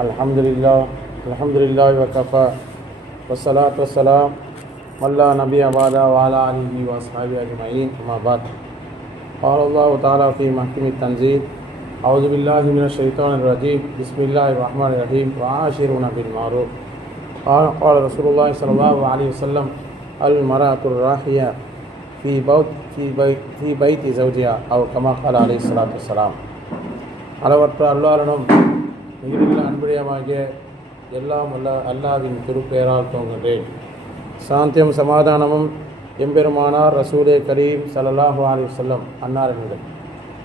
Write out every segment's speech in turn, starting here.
الحمد لله الحمد لله وكفى والصلاة والسلام من لا نبي بعد وعلى آله وأصحابه أجمعين أما بعد قال الله تعالى في محكم التنزيل أعوذ بالله من الشيطان الرجيم بسم الله الرحمن الرحيم وعاشرون بالمعروف قال قال رسول الله صلى الله عليه وسلم المرأة الراحية في بيت في بيت في بيت زوجها أو كما قال عليه الصلاة والسلام அளவற்ற அல்லாரிடம் மிகுதியில் அன்புடையமாகிய எல்லாம் அல்ல அல்லாவின் திருப்பெயரால் தோங்குகிறேன் சாந்தியம் சமாதானமும் எம்பெருமானார் ரசூலே கரீம் சலல்லாஹு அலி சொல்லம் அன்னார் மீது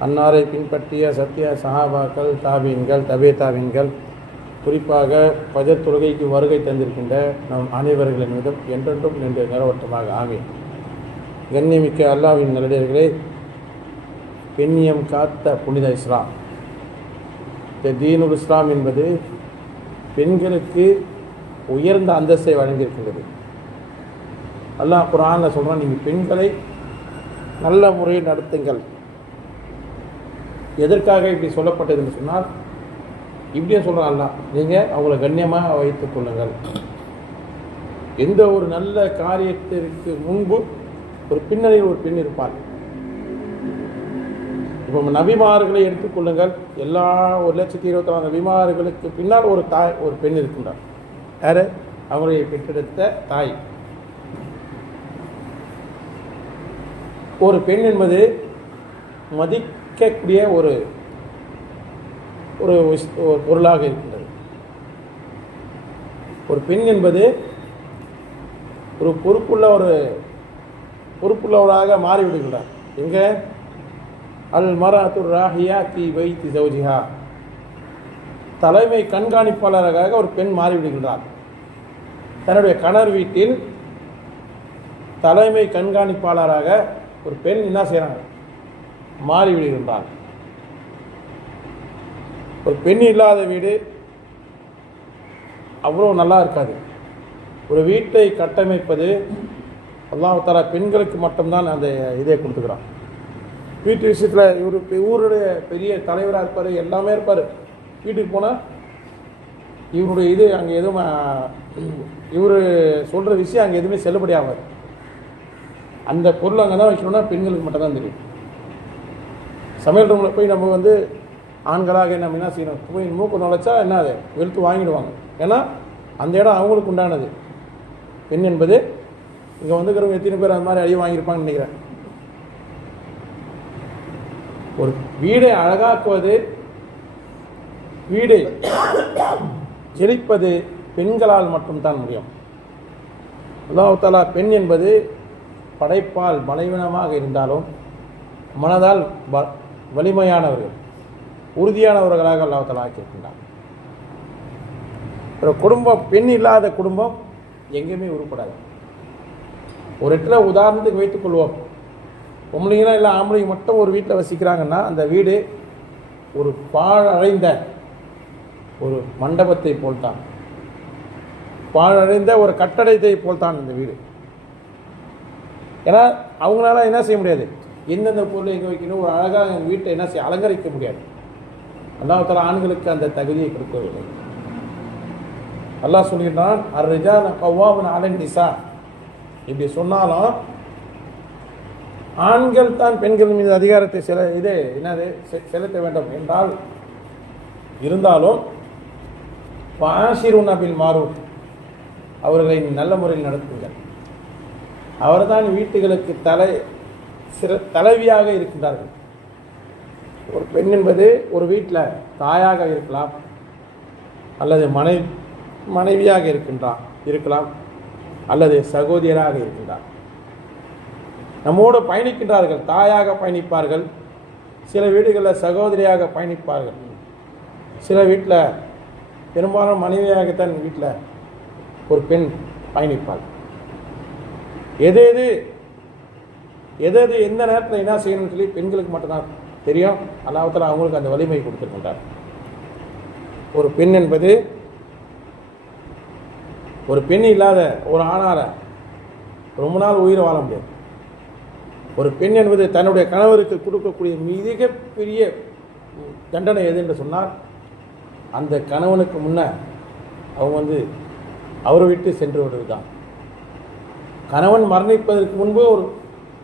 அன்னாரை பின்பற்றிய சத்திய சஹாபாக்கள் தாபீன்கள் தபே தாபீன்கள் குறிப்பாக பஜர் தொழுகைக்கு வருகை தந்திருக்கின்ற நம் அனைவர்களின் மீதும் என்றென்றும் நின்று நிறவட்டமாக ஆவேன் கண்ணியமிக்க அல்லாவின் நல்லடியர்களே பெண்ணியம் காத்த புனித இஸ்லாம். இந்த தீனுல் இஸ்லாம் என்பது பெண்களுக்கு உயர்ந்த அந்தஸ்தை வழங்கியிருக்கின்றது. அல்லாஹ் குரானில் சொல்கிறான் நீங்கள் பெண்களை நல்ல முறையில் நடத்துங்கள். எதற்காக இப்படி சொல்லப்பட்டதுன்னு சொன்னால் இப்படியே சொல்கிறான் அல்லாஹ் நீங்கள் அவங்கள கண்ணியமாக வைத்துக் கொள்ளுங்கள். எந்த ஒரு நல்ல காரியத்திற்கு முன்பு ஒரு பின்னணியில் ஒரு பெண் இருப்பாள். இப்போ நபிமார்களை எடுத்துக்கொள்ளுங்கள் எல்லா ஒரு லட்சத்தி இருபத்தி நாலு நபிமார்களுக்கு பின்னால் ஒரு தாய் ஒரு பெண் இருக்கின்றார். யார்? அவரை பெற்றெடுத்த தாய். ஒரு பெண் என்பது மதிக்கக்கூடிய ஒரு ஒரு பொருளாக இருக்கின்றது. ஒரு பெண் என்பது ஒரு பொறுப்புள்ள ஒரு பொறுப்புள்ளவராக மாறிவிடுகின்றார். எங்கே? அல் மராத்து ராஹியா தி வை தி சௌஜிஹா. தலைமை கண்காணிப்பாளராக ஒரு பெண் மாறிவிடுகின்றார். தன்னுடைய கணவர் வீட்டில் தலைமை கண்காணிப்பாளராக ஒரு பெண் என்ன செய்கிறாங்க? மாறிவிடுகின்றார். ஒரு பெண் இல்லாத வீடு அவ்வளோ நல்லா இருக்காது. ஒரு வீட்டை கட்டமைப்பது அல்லாஹால பெண்களுக்கு மட்டும்தான் அந்த இதை கொடுத்துக்கிறான். வீட்டு விஷயத்தில் இவர் ஊருடைய பெரிய தலைவராக இருப்பார் எல்லாமே இருப்பார். வீட்டுக்கு போனால் இவருடைய இது அங்கே எதுவும் இவர் சொல்கிற விஷயம் அங்கே எதுவுமே செல்லுபடி அந்த பொருள் அங்கே தான் வைக்கணும்னா பெண்களுக்கு மட்டும்தான் தெரியும். சமையல் ரூமில் போய் நம்ம வந்து ஆண்களாக நம்ம என்ன செய்யணும்? போய் மூக்கு நுழைச்சா என்ன அது? வெளுத்து வாங்கிடுவாங்க. ஏன்னா அந்த இடம் அவங்களுக்கு உண்டானது. பெண் என்பது இங்கே வந்துக்கிறவங்க எத்தனை பேர் அந்த மாதிரி அடி வாங்கியிருப்பாங்கன்னு நினைக்கிறேன். ஒரு வீடை அழகாக்குவது வீடை ஜெயிப்பது பெண்களால் மட்டும்தான் முடியும். அல்லாஹாலா பெண் என்பது படைப்பால் பலவீனமாக இருந்தாலும் மனதால் ப வலிமையானவர்கள் உறுதியானவர்களாக அல்லாஹாலா ஆக்கியிருக்கின்றார் ஒரு குடும்பம் பெண் இல்லாத குடும்பம் எங்கேயுமே உருப்படாது. ஒரு இடத்துல உதாரணத்துக்கு வைத்துக்கொள்வோம் பொம்பளைங்களாம் இல்லை ஆம்பளைங்க மட்டும் ஒரு வீட்டில் வசிக்கிறாங்கன்னா அந்த வீடு ஒரு பாழடைந்த ஒரு மண்டபத்தை போல்தான். பாழடைந்த ஒரு கட்டடத்தை போல்தான் இந்த வீடு. ஏன்னா அவங்களால என்ன செய்ய முடியாது? எந்தெந்த பொருளை எங்கே வைக்கணும்? ஒரு அழகாக எங்கள் வீட்டை என்ன செய்ய அலங்கரிக்க முடியாது. அல்லாஹ் ஆண்களுக்கு அந்த தகுதியை கொடுக்கவில்லை. அல்லாஹ் சொல்லிடுறான் அர் ரிஜால் கவ்வாமன் அலன் நிசா. இப்படி சொன்னாலும் ஆண்கள் தான் பெண்கள் மீது அதிகாரத்தை செல இது என்னது? செ- செலுத்த வேண்டும் என்றால் இருந்தாலும் வாசிருன் அபில் மாறும் அவர்களை நல்ல முறையில் நடத்துங்கள். அவர்தான் வீட்டுகளுக்கு தலை சிற தலைவியாக இருக்கின்றார்கள். ஒரு பெண் என்பது ஒரு வீட்டில் தாயாக இருக்கலாம் அல்லது மனை மனைவியாக இருக்கின்றான் இருக்கலாம் அல்லது சகோதரியராக இருக்கின்றார் நம்மோடு பயணிக்கின்றார்கள் தாயாக பயணிப்பார்கள். சில வீடுகளில் சகோதரியாக பயணிப்பார்கள். சில வீட்டில் பெரும்பாலும் மனைவியாகத்தான் வீட்டில் ஒரு பெண் பயணிப்பாள். எது எது எது எது எந்த நேரத்தில் என்ன செய்யணும்னு சொல்லி பெண்களுக்கு மட்டும்தான் தெரியும். அல்லாவத்தில் அவங்களுக்கு அந்த வலிமை கொடுத்துருக்கின்றார். ஒரு பெண் என்பது ஒரு பெண் இல்லாத ஒரு ஆணார ரொம்ப நாள் உயிர் வாழ முடியாது. ஒரு பெண் என்பது தன்னுடைய கணவருக்கு கொடுக்கக்கூடிய மிகப்பெரிய தண்டனை எது என்று சொன்னால் அந்த கணவனுக்கு முன்ன அவங்க வந்து அவரை விட்டு சென்று விடுவது தான் கணவன் மரணிப்பதற்கு முன்பு ஒரு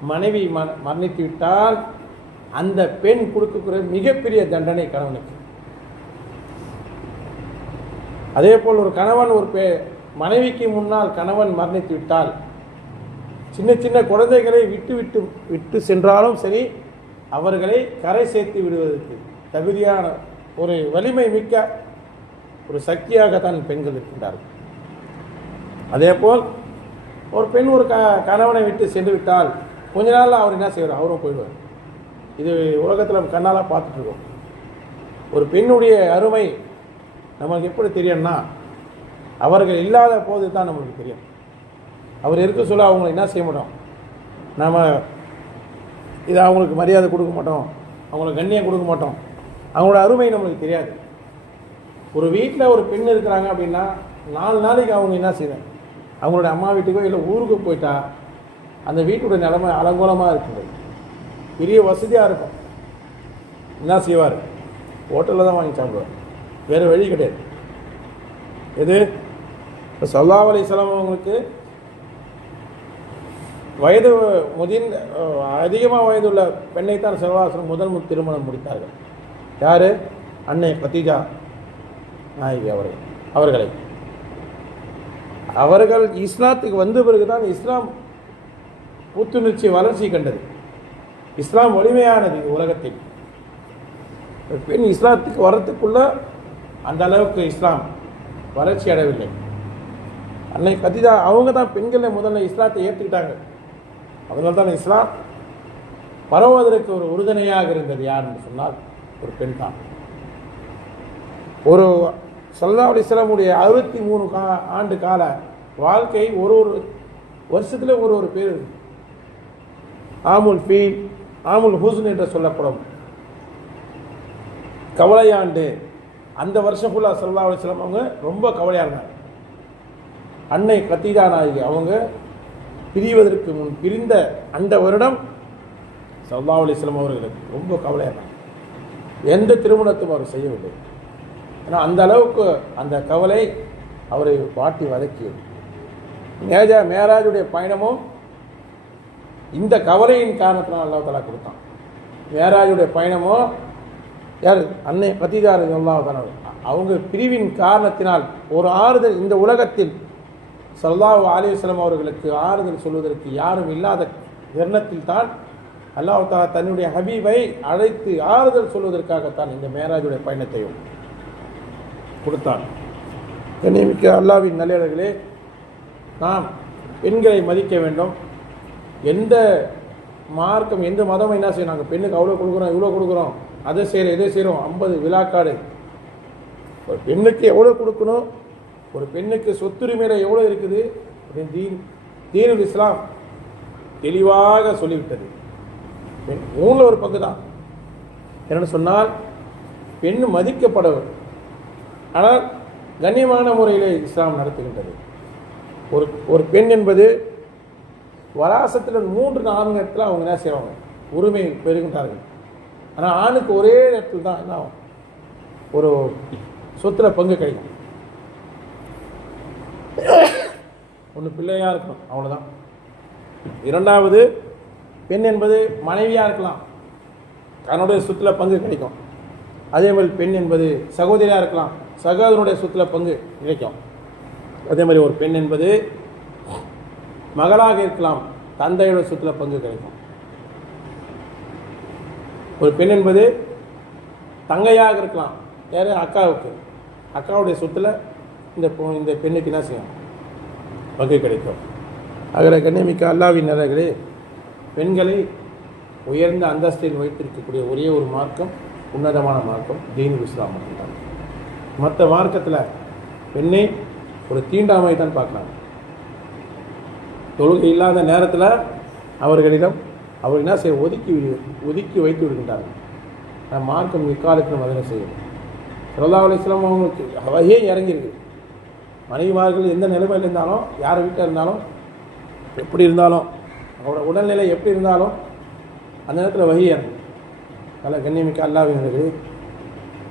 மனைவி ம மரணித்து விட்டால் அந்த பெண் கொடுக்கக்கூடிய மிகப்பெரிய தண்டனை கணவனுக்கு. அதே போல் ஒரு கணவன் ஒரு பெ மனைவிக்கு முன்னால் கணவன் மரணித்து விட்டால் சின்ன சின்ன குழந்தைகளை விட்டு விட்டு விட்டு சென்றாலும் சரி அவர்களை கரை சேர்த்து விடுவதற்கு தகுதியான ஒரு வலிமை மிக்க ஒரு சக்தியாகத்தான் பெண்கள் இருக்கின்றார்கள். அதேபோல் ஒரு பெண் ஒரு க கணவனை விட்டு சென்று விட்டால் கொஞ்ச நாளில் அவர் என்ன செய்வார்? அவரும் போயிடுவார். இது உலகத்தில் கண்ணால் பார்த்துட்ருக்கோம் ஒரு பெண்ணுடைய அருமை நமக்கு எப்படி தெரியும்னா அவர்கள் இல்லாத போது தான் நமக்கு தெரியும். அவர் இருக்க சொல்ல அவங்கள என்ன செய்ய மாட்டோம்? நாம் இதை அவங்களுக்கு மரியாதை கொடுக்க மாட்டோம். அவங்களுக்கு கண்ணியம் கொடுக்க மாட்டோம். அவங்களோட அருமை நம்மளுக்கு தெரியாது. ஒரு வீட்டில் ஒரு பெண் இருக்கிறாங்க அப்படின்னா நாலு நாளைக்கு அவங்க என்ன செய்வேன் அவங்களோட அம்மா வீட்டுக்கோ இல்லை ஊருக்கு போயிட்டா அந்த வீட்டோட நிலைமை அலங்கோலமாக இருக்குது. பெரிய வசதியாக இருக்கும். என்ன செய்வார்? ஹோட்டலில் தான் வாங்கி சாப்பிடுவார். வேறு வழி கிடையாது. எது? இப்போ சல்லா அலிஸ்லாம் அவங்களுக்கு வயது முதிர் அதிகமாக வயதுள்ள பெண்ணைத்தான் செல்வாசனம் முதல் திருமணம் முடித்தார்கள். யார்? அன்னை கத்தீஜா நாயகி அவர்கள் அவர்களை. அவர்கள் இஸ்லாத்துக்கு வந்த பிறகுதான் இஸ்லாம் புத்துணர்ச்சி வளர்ச்சி கண்டது. இஸ்லாம் வலிமையானது உலகத்தில். பெண் இஸ்லாத்துக்கு வரத்துக்குள்ள அந்த அளவுக்கு இஸ்லாம் வளர்ச்சி அடையவில்லை. அன்னை கதிதா அவங்க தான் பெண்களை முதல்ல இஸ்லாத்தை ஏற்றுக்கிட்டாங்க அதனால தான் இஸ்லாம் பரவுவதற்கு ஒரு உறுதுணையாக இருந்தது யாருன்னு சொன்னால் ஒரு பெண் தான். ஒரு சல்லா அலிஸ்லாமுடைய அறுபத்தி மூணு கா ஆண்டு கால வாழ்க்கை ஒரு ஒரு வருஷத்துல ஒரு ஒரு பேர் ஆமுல் ஃபீல் ஆமுல் ஹூசன் என்று சொல்லப்படும். கவலையாண்டு அந்த வருஷம் ஃபுல்லாக சல்லா அலிஸ்லாம் அவங்க ரொம்ப கவலையாக இருந்தாங்க. அன்னை கத்திதா நாயகி அவங்க பிரிவதற்கு முன் பிரிந்த அந்த வருடம் சல்லா அலிஸ்லாம் அவர்களுக்கு ரொம்ப கவலையாக எந்த திருமணத்தும் அவர் செய்யவில்லை. ஏன்னா அந்த அளவுக்கு அந்த கவலை அவரை பாட்டி வதக்கியது. மேஜா மேராஜுடைய பயணமும் இந்த கவலையின் காரணத்தினால் அல்லா தலா கொடுத்தான். மேராஜுடைய பயணமோ யார் அன்னை கத்திதார் அல்லாஹ் அவங்க பிரிவின் காரணத்தினால் ஒரு ஆறுதல் இந்த உலகத்தில் சல்லாஹூ அலிவஸ்லம் அவர்களுக்கு ஆறுதல் சொல்வதற்கு யாரும் இல்லாத தருணத்தில் தான் அல்லாஹ் தாலா தன்னுடைய ஹபீபை அழைத்து ஆறுதல் சொல்வதற்காகத்தான் இந்த மேராஜுடைய பயணத்தையும் கொடுத்தான். நியமிக்க அல்லாவின் நல்லவர்களே நாம் பெண்களை மதிக்க வேண்டும். எந்த மார்க்கம் எந்த மதமும் என்ன செய்யும்? நாங்கள் பெண்ணுக்கு அவ்வளோ கொடுக்குறோம் இவ்வளோ கொடுக்குறோம். அதை செய்கிறோம் இதை செய்கிறோம் ஐம்பது விழாக்காடு ஒரு பெண்ணுக்கு எவ்வளோ கொடுக்கணும்? ஒரு பெண்ணுக்கு சொத்துரிமையில் எவ்வளோ இருக்குது? அப்படின்னு தீன் தீனுல் இஸ்லாம் தெளிவாக சொல்லிவிட்டது. பெண் மூணில் ஒரு பங்கு தான் என்னென்னு சொன்னால் பெண் மதிக்கப்படவர். ஆனால் கண்ணியமான முறையில் இஸ்லாம் நடத்துகின்றது. ஒரு ஒரு பெண் என்பது வராசத்தில் மூன்று நான்கு இடத்துல அவங்க என்ன செய்வாங்க? உரிமை பெறுகின்றார்கள். ஆனால் ஆணுக்கு ஒரே இடத்துல தான் என்ன ஆகும்? ஒரு சொத்தில் பங்கு கிடைக்கும். ஒன்று பிள்ளையாக இருக்கணும். அவ்வளோதான் இரண்டாவது பெண் என்பது மனைவியாக இருக்கலாம். தன்னுடைய சொத்துல பங்கு கிடைக்கும். அதே மாதிரி பெண் என்பது சகோதரியாக இருக்கலாம். சகோதரனுடைய சொத்துல பங்கு கிடைக்கும். அதே மாதிரி ஒரு பெண் என்பது மகளாக இருக்கலாம். தந்தையோட சொத்துல பங்கு கிடைக்கும். ஒரு பெண் என்பது தங்கையாக இருக்கலாம். யார்? அக்காவுக்கு. அக்காவுடைய சொத்தில் இந்த பொ- இந்த பெண்ணுக்கு என்ன செய்யும்? பங்கு கிடைக்கும். அகர கண்ணியமிக்க அல்லாவின் நிலைகளே பெண்களை உயர்ந்த அந்தஸ்தில் வைத்திருக்கக்கூடிய ஒரே ஒரு மார்க்கம் உன்னதமான மார்க்கம் தீன் இஸ்லாம் மட்டும்தான். மற்ற மார்க்கத்தில் பெண்ணை ஒரு தீண்டாமை தான் பார்க்கலாம். தொழுகை இல்லாத நேரத்தில் அவர்களிடம் அவர் என்ன செய்ய ஒதுக்கி ஒதுக்கி வைத்து விடுகின்றார்கள் மார்க்கம் இக்காலத்தில் முதல்ல செய்யணும் சொல்லா அலிஸ்லாம் அவங்களுக்கு வகையே இறங்கியிருக்கு. மனைவிமார்கள் எந்த நிலைமையில் இருந்தாலும் யார் வீட்டில் இருந்தாலும் எப்படி இருந்தாலும் அவரோட உடல்நிலை எப்படி இருந்தாலும் அந்த நேரத்தில் வகி இறங்கும் நல்ல கண்ணியமிக்க அல்லாவினர்களே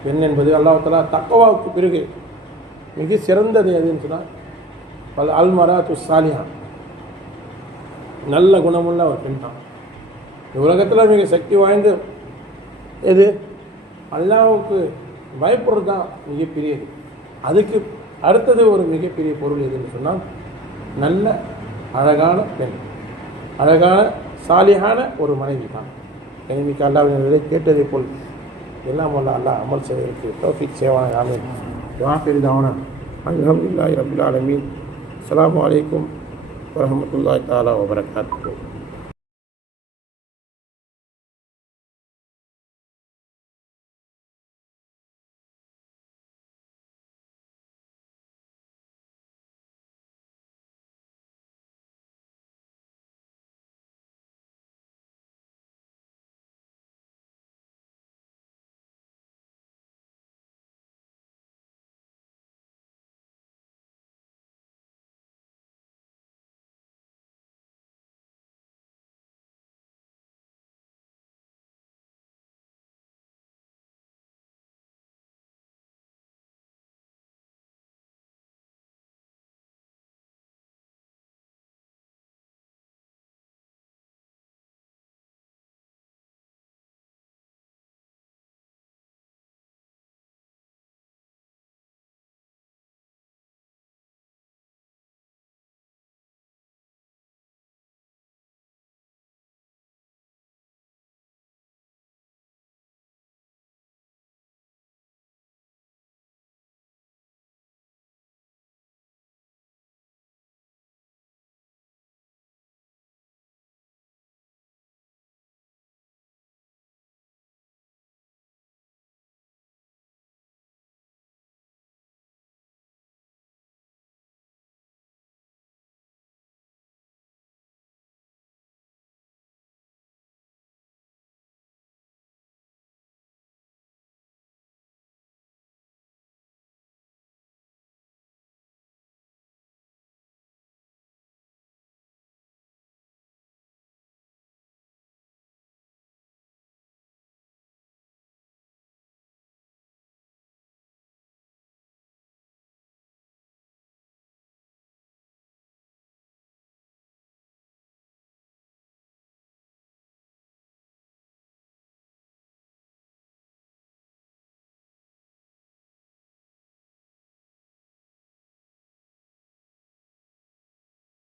பெண் என்பது அல்லாவத்தில் தக்கவாவுக்கு பிறகு மிக சிறந்தது எதுன்னு சொன்னால் பல அல்மரா துசாலியா நல்ல குணமுள்ள ஒரு பெண் தான். உலகத்தில் மிக சக்தி வாய்ந்த எது? அல்லாவுக்கு பயப்படுறது தான் மிகப்பெரியது. அதுக்கு அடுத்தது ஒரு மிகப்பெரிய பொருள் எதுன்னு சொன்னால் நல்ல அழகான பெண். அழகான சாலியான ஒரு மனைவி தான். எங்களுக்கு அல்லாவினர்களே கேட்டதை போல் எல்லாம் வல்ல அல்லாஹ் அமல் செய்வதற்கு டோஃபிக் சேவான ஆமீன். வாஃபிர் தாவனா அல்ஹம்துலில்லாஹி ரபில் ஆலமீன். அலாம் அலைக்கும் வரஹ்மத்துல்லாஹி தாலா வபரகாத்துஹு.